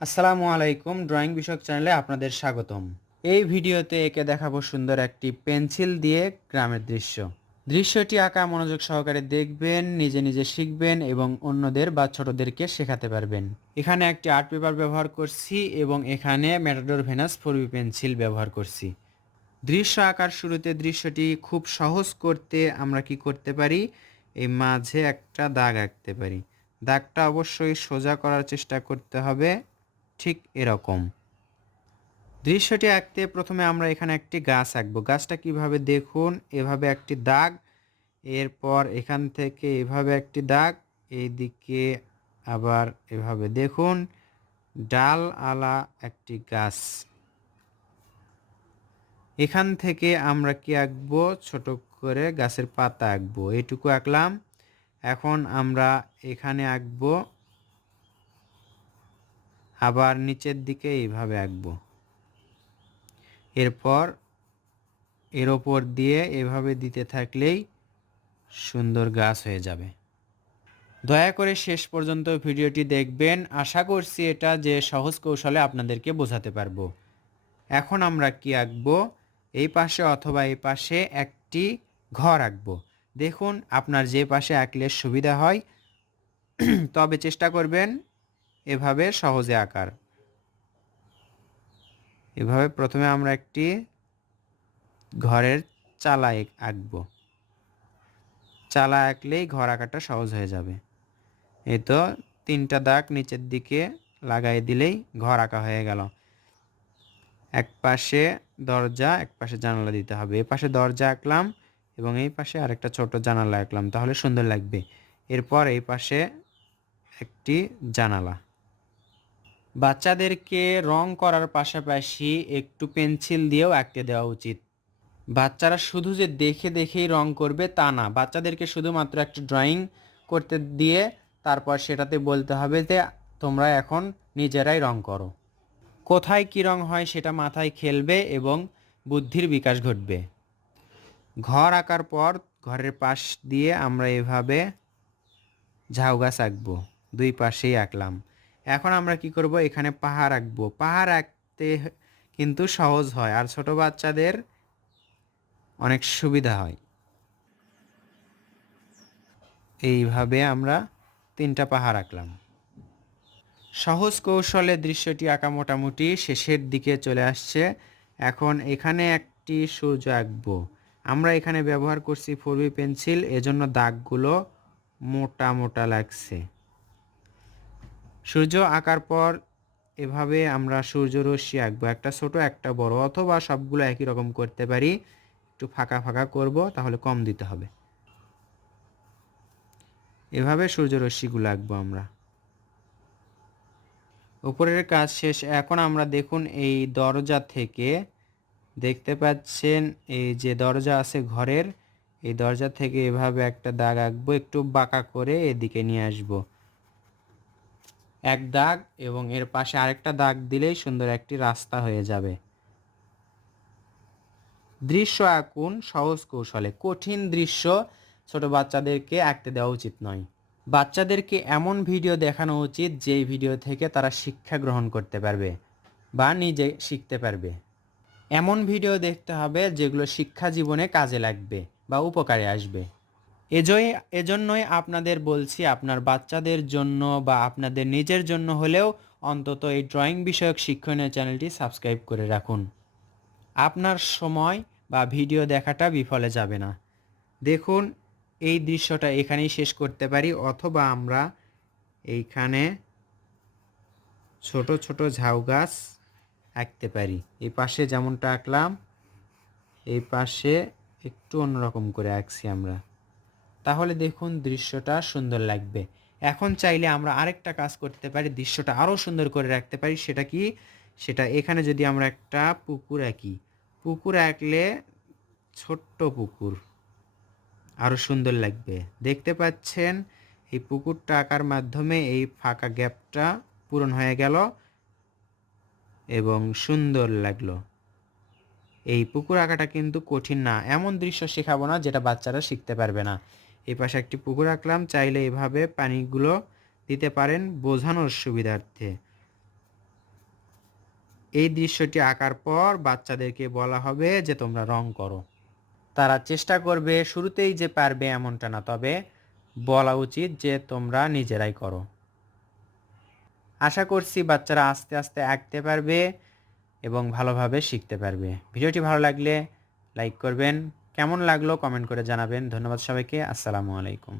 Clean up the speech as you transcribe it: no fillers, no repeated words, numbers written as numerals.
আসসালামু আলাইকুম, ড্রয়িং বিষয়ক চ্যানেলে আপনাদের স্বাগতম। এই ভিডিওতে এঁকে দেখাবো সুন্দর একটি পেন্সিল দিয়ে গ্রামের দৃশ্য। দৃশ্যটি আঁকা মনোযোগ সহকারে দেখবেন, নিজে নিজে শিখবেন এবং অন্যদের বা ছোটদেরকে শেখাতে পারবেন। এখানে একটি আর্ট পেপার ব্যবহার করছি এবং এখানে ম্যাটাডোর ভেনাস 4B পেন্সিল ব্যবহার করছি। দৃশ্য আঁকার শুরুতে দৃশ্যটি খুব সহজ করতে আমরা কি করতে পারি, এই মাঝে একটা দাগ আঁকতে পারি। দাগটা অবশ্যই সোজা করার চেষ্টা করতে হবে, ঠিক এরকম। দৃশ্যটি আঁকতে প্রথমে আমরা এখানে একটি গাছ আঁকবো। গাছটা কিভাবে দেখুন, এভাবে একটি দাগ, এরপর এখান থেকে এভাবে একটি দাগ, এইদিকে আবার এভাবে দেখুন ডাল আলা একটি গাছ। এখান থেকে আমরা কি আঁকবো, ছোট করে গাছের পাতা আঁকবো। এইটুকু আঁকলাম। এখন আমরা এখানে আঁকবো, আবার নিচের দিকে এইভাবে আঁকবো। এরপর এর ওপর দিয়ে এভাবে দিতে থাকলেই সুন্দর গাছ হয়ে যাবে। দয়া করে শেষ পর্যন্ত ভিডিওটি দেখবেন। আশা করছি এটা যে সহজ কৌশলে আপনাদেরকে বোঝাতে পারবো। এখন আমরা কি আঁকবো, এই পাশে অথবা এই পাশে একটি ঘর আঁকবো। দেখুন আপনার যে পাশে আঁকলে সুবিধা হয়, তবে চেষ্টা করবেন এভাবে সহজে আঁকার। এভাবে প্রথমে আমরা একটি ঘরের চালা আঁকবো। চালা আঁকলেই ঘর আঁকাটা সহজ হয়ে যাবে। এই তো 3টা দাগ নিচের দিকে লাগাই দিলেই ঘর আঁকা হয়ে গেল। এক পাশে দরজা, এক পাশে জানালা দিতে হবে। এই পাশে দরজা আঁকলাম এবং এই পাশে আরেকটা ছোট জানালা আঁকলাম, তাহলে সুন্দর লাগবে। এরপর এই পাশে একটি জানালা। বাচ্চাদেরকে রং করার পাশাপাশি একটু পেন্সিল দিয়েও আঁকতে দেওয়া উচিত। বাচ্চারা শুধু যে দেখে দেখেই রং করবে তা না, বাচ্চাদেরকে শুধুমাত্র একটা ড্রয়িং করতে দিয়ে তারপর সেটাতে বলতে হবে যে তোমরা এখন নিজেরাই রং করো। কোথায় কী রং হয় সেটা মাথায় খেলবে এবং বুদ্ধির বিকাশ ঘটবে। ঘর আঁকার পর ঘরের পাশ দিয়ে আমরা এভাবে ঝাউ গাছ আঁকবো। দুই পাশেই আঁকলাম। এখন আমরা কি করব, এখানে পাহাড় আঁকবো। পাহাড় আঁকতে কিন্তু সহজ হয় আর ছোট বাচ্চাদের অনেক সুবিধা হয়। এইভাবে আমরা 3টা পাহাড় আঁকলাম। সহজ কৌশলে দৃশ্যটি আঁকা মোটামুটি শেষের দিকে চলে আসছে। এখন এখানে একটি সূর্য আঁকবো। আমরা এখানে ব্যবহার করছি 4B পেন্সিল, এজন্য দাগগুলো মোটা মোটা লাগছে। সূর্য আঁকার পর এভাবে আমরা সূর্য রশ্মি আঁকবো, একটা ছোট একটা বড়, অথবা সবগুলো একই রকম করতে পারি। একটু ফাঁকা ফাঁকা করব, তাহলে কম দিতে হবে। এভাবে সূর্য রশ্মিগুলো আঁকবো আমরা। উপরের কাজ শেষ। এখন আমরা দেখুন এই দরজা থেকে দেখতে পাচ্ছেন এই যে দরজা আছে ঘরের, এই দরজা থেকে এভাবে একটা দাগ আঁকবো, একটু বাঁকা করে এদিকে নিয়ে আসব। এক দাগ এবং এর পাশে আরেকটা দাগ দিলেই সুন্দর একটি রাস্তা হয়ে যাবে। দৃশ্য আঁকুন সহজ কৌশলে। কঠিন দৃশ্য ছোট বাচ্চাদেরকে আঁকতে দেওয়া উচিত নয়। বাচ্চাদেরকে এমন ভিডিও দেখানো উচিত যেই ভিডিও থেকে তারা শিক্ষা গ্রহণ করতে পারবে বা নিজে শিখতে পারবে। এমন ভিডিও দেখতে হবে যেগুলো শিক্ষা জীবনে কাজে লাগবে বা উপকারে আসবে। এজন্যই আপনাদের বলছি, আপনার বাচ্চাদের জন্য বা আপনাদের নিজের জন্য হলেও অন্তত এই ড্রয়িং বিষয়ক শিক্ষণীয় চ্যানেলটি সাবস্ক্রাইব করে রাখুন। আপনার সময় বা ভিডিও দেখাটা বিফলে যাবে না। দেখুন এই দৃশ্যটা এখানেই শেষ করতে পারি, অথবা আমরা এইখানে ছোট ছোট ঝাউ গাছ আঁকতে পারি। এই পাশে যেমনটা আঁকলাম, এই পাশে একটু অন্যরকম করে আঁকছি আমরা, তাহলে দেখুন দৃশ্যটা সুন্দর লাগবে। এখন চাইলে আমরা আরেকটা কাজ করতে পারি, দৃশ্যটা আরও সুন্দর করে রাখতে পারি। সেটা কি, সেটা এখানে যদি আমরা একটা পুকুর আঁকি, পুকুর আঁকলে ছোট্ট পুকুর আরও সুন্দর লাগবে। দেখতে পাচ্ছেন এই পুকুরটা আঁকার মাধ্যমে এই ফাঁকা গ্যাপটা পূরণ হয়ে গেল এবং সুন্দর লাগলো। এই পুকুর আঁকাটা কিন্তু কঠিন না। এমন দৃশ্য শেখাবো না যেটা বাচ্চারা শিখতে পারবে না। এই পাশে একটি পুকুর আঁকলাম, চাইলে এভাবে পানিগুলো দিতে পারেন বোঝানোর সুবিধার্থে। এই দৃশ্যটি আঁকার পর বাচ্চাদেরকে বলা হবে যে তোমরা রং করো। তারা চেষ্টা করবে, শুরুতেই যে পারবে এমনটা না, তবে বলা উচিত যে তোমরা নিজেরাই করো। আশা করছি বাচ্চারা আস্তে আস্তে আঁকতে পারবে এবং ভালোভাবে শিখতে পারবে। ভিডিওটি ভালো লাগলে লাইক করবেন, কেমন লাগলো কমেন্ট করে জানাবেন। ধন্যবাদ সবাইকে। আসসালামু আলাইকুম।